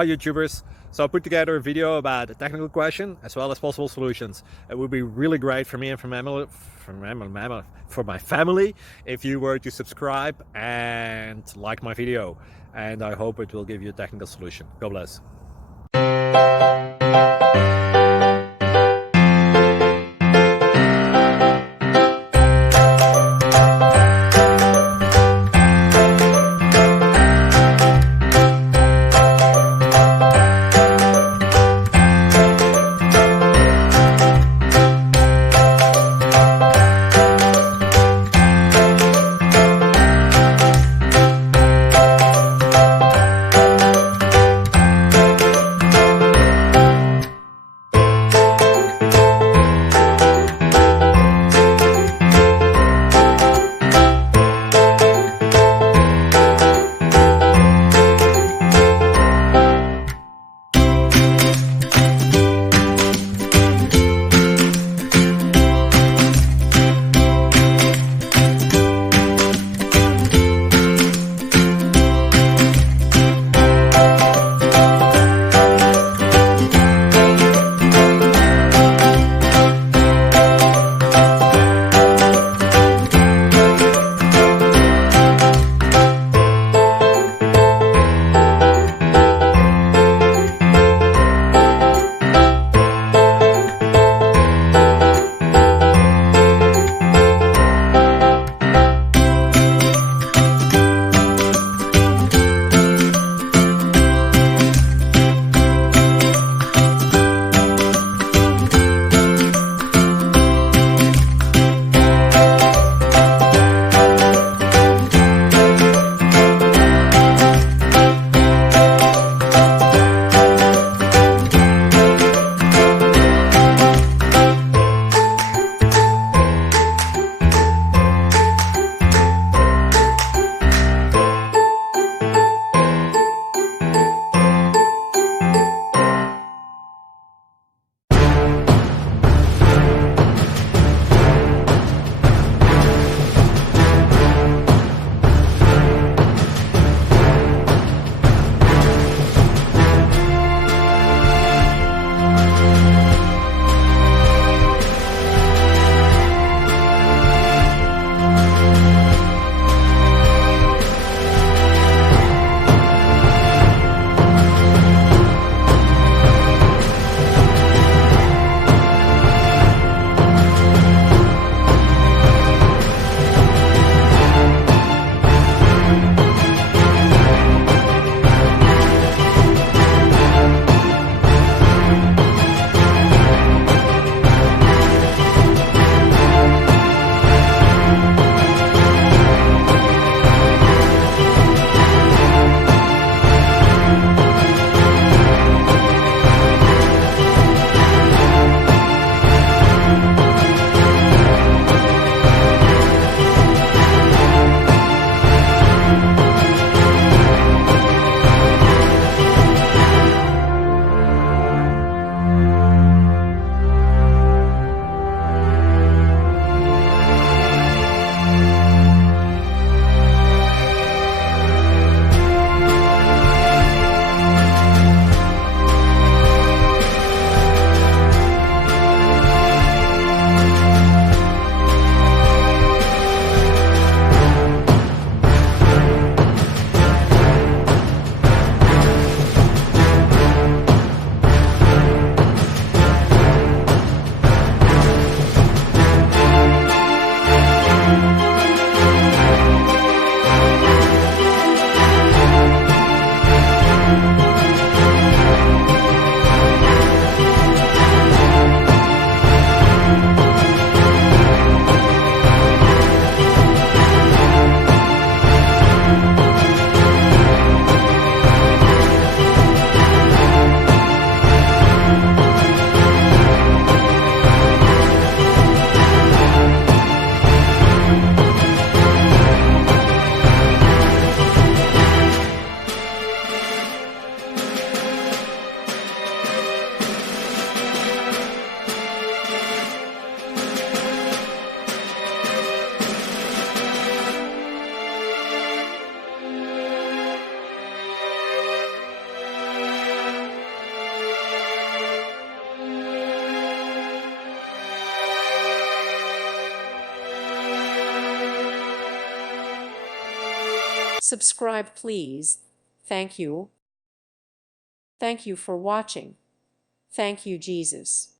Hi YouTubers. So I put together a video about a technical question as well as possible solutions. It would be really great for me and for my family if you were to subscribe and like my video, and I hope it will give you a technical solution. God bless. Subscribe, please. Thank you. Thank you for watching. Thank you, Jesus.